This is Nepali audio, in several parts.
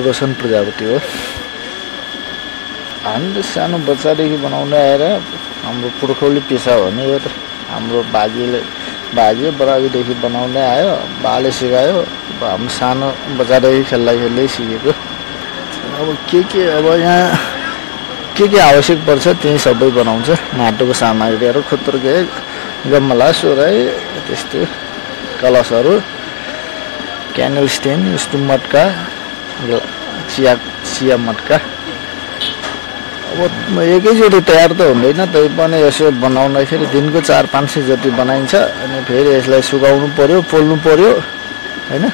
रोशन प्रजापति हो। हामीले सानो बच्चादेखि बनाउँदै आएर हाम्रो पुर्खौली पेसा हो नि यो त। हाम्रो बाजे बराबरदेखि बनाउँदै आयो, बाले सिकायो। अब हामी सानो बच्चादेखि खेल्दै सिकेको। अब अब यहाँ के आवश्यक पर्छ त्यही सबै बनाउँछ। माटोको सामग्रीहरू खुत्रुके, गमला, सोराई, त्यस्तो कलशहरू, क्यान्डल स्ट्यान्ड, यस्तो मटका, चिया मटका। अब एकैचोटि तयार त हुँदैन, तै पनि यसो बनाउँदाखेरि दिनको 400-500 जति बनाइन्छ। अनि फेरि यसलाई सुकाउनु पर्यो, पोल्नु पर्यो हैन।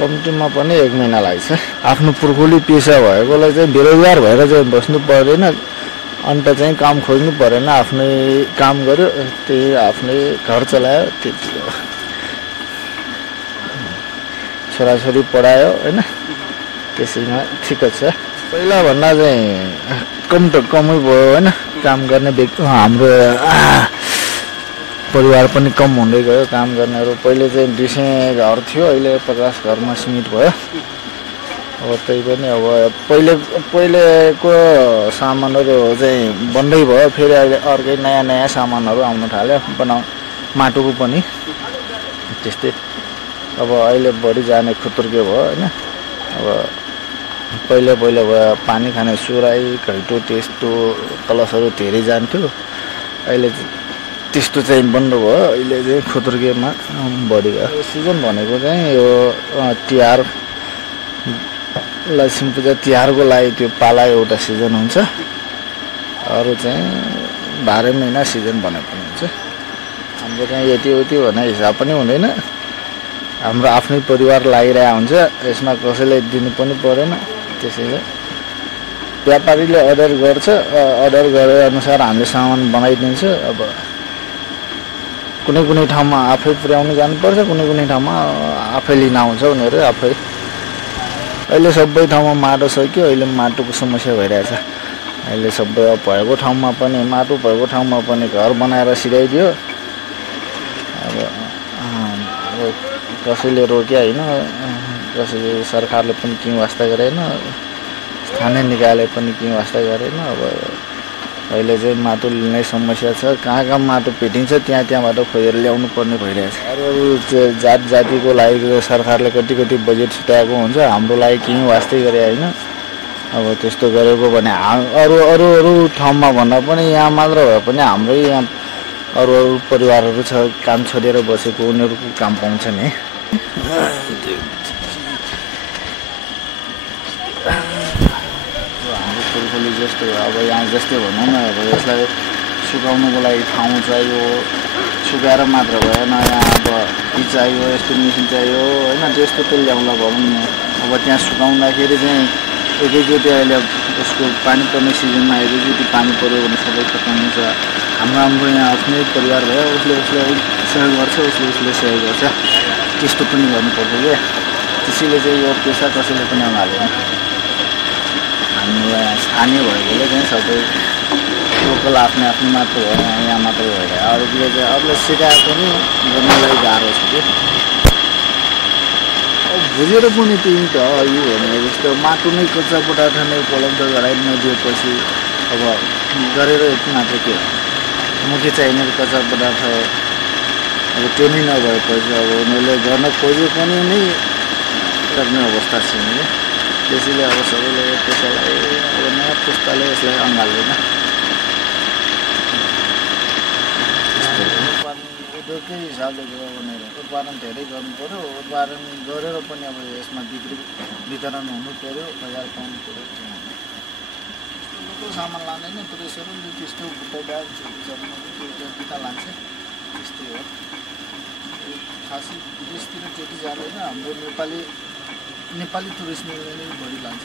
कम्तीमा पनि 1 महिना लाग्छ। आफ्नो पुर्खौली पेसा भएकोलाई चाहिँ बेरोजगार भएर चाहिँ बस्नु पर्दैन। अन्त चाहिँ काम खोज्नु परेन, आफ्नै काम गर्यो, त्यही आफ्नै घर चलायो, त्यति हो। छोराछोरी पढायो हैन, त्यसैमा ठिक छ। पहिला भन्दा चाहिँ कमै भयो हैन। काम गर्ने व्यक्ति हाम्रो परिवार पनि कम हुँदै गयो। काम गर्नेहरू पहिले चाहिँ 200 घर थियो, अहिले 50 घरमा सीमित भयो। अब त्यही पनि अब पहिलेको सामानहरू चाहिँ बन्दै भयो, फेरि अहिले अर्कै नयाँ सामानहरू आउन थाल्यो। माटोको पनि त्यस्तै। अब अहिले बढी जाने खुत्रुके भयो हैन। अब पहिला भयो पानी खाने सुराई, घैटो, त्यस्तो कलशहरू धेरै जान्थ्यो। अहिले त्यस्तो चाहिँ बन्द भयो। अहिले चाहिँ खुत्रुकेमा बढी गयो। सिजन भनेको चाहिँ यो तिहार, लक्ष्मी पूजा तिहारको लागि त्यो पाला एउटा सिजन हुन्छ। अरू चाहिँ 12 महिना सिजन भने पनि हुन्छ। हाम्रो चाहिँ यति भन्ने हिसाब पनि हुँदैन। हाम्रो आफ्नै परिवार लागिरहेको हुन्छ, यसमा कसैलाई दिनु पनि परेन। त्यसैले व्यापारीले अर्डर गर्छ, अर्डर गरे अनुसार हामीले सामान बनाइदिन्छ। अब कुनै ठाउँमा आफै पुर्याउनु जानुपर्छ, कुनै ठाउँमा आफै लिन आउँछ उनीहरू आफै। अहिले सबै ठाउँमा माटो सकियो, अहिले माटोको समस्या भइरहेछ। अहिले सबै भएको ठाउँमा पनि माटो, भएको ठाउँमा पनि घर बनाएर सिधाइदियो। अब कसैले रोक्या होइन, कसैले सरकारले पनि केही वास्ता गरेन, स्थानीय निकायले पनि केही वास्ता गरेन। अब अहिले चाहिँ माटो लिने समस्या छ। कहाँ माटो भेटिन्छ त्यहाँबाट खोजेर ल्याउनु पर्ने भइरहेछ। अरू जातिको लागि सरकारले कति बजेट छुट्याएको हुन्छ, हाम्रो लागि केही वास्तै गरे होइन। अब त्यस्तो गरेको भने अरू ठाउँमा भन्दा पनि यहाँ मात्र भए पनि हाम्रै यहाँ अरू परिवारहरू छ काम छोडेर बसेको, उनीहरूको काम पाउँछ नि। हाम्रो पुर्खौली जस्तो अब यहाँ जस्तै भनौँ न, अब यसलाई सुकाउनुको लागि ठाउँ चाहियो, सुकाएर मात्र भएन, यहाँ अब ती चाहियो, यस्तो मेसिन चाहियो होइन। त्यस्तो त ल्याउँला भनौँ न। अब त्यहाँ सुकाउँदाखेरि चाहिँ एकैचोटि अहिले उसको पानी पर्ने सिजनमा एकैचोटि पानी पऱ्यो भने सबै खत्तम हुन्छ। हाम्रो यहाँ आफ्नै परिवार भयो, उसले सहयोग गर्छ, उसले सहयोग गर्छ। त्यस्तो पनि गर्नुपर्छ क्या। त्यसैले चाहिँ यो पेसा कसैले पनि अँगाल्दैन। हामी यहाँ स्थानीय भएकोले चाहिँ सबै लोकल आफ्नो मात्र भयो, यहाँ मात्र भयो। अरूले चाहिँ अरूलाई सिकाए पनि गर्नलाई गाह्रो छ कि। अब बुझेर पनि त्यही त यो भने जस्तो माटो नै कच्चा पदार्थ नै उपलब्ध गराइ नदिएपछि अब गरेर यति मात्र के हो। मुख्य चाहिने कच्चा पदार्थ अब त्यो नै नभएपछि अब उनीहरूले गर्न खोजे पनि नै सक्ने अवस्था छैन। त्यसैले अब सबैले त्यसैलाई अब नयाँ पुस्ताले यसलाई अँगाल्दैन। उद्योगकै हिसाबले गयो भने उत्पादन धेरै गर्नु पऱ्यो। उत्पादन गरेर पनि अब यसमा वितरण हुनु पऱ्यो, बजार पाउनु पऱ्यो। लोकल सामान लाँदैन, टुरिस्टहरू त्यस्तो भुट्टा ब्याग बिता लान्छ। त्यस्तै हो। खासै विदेशतिर त्यति जाँदैन। हाम्रो नेपाली टुरिस्टले नै बढी लान्छ।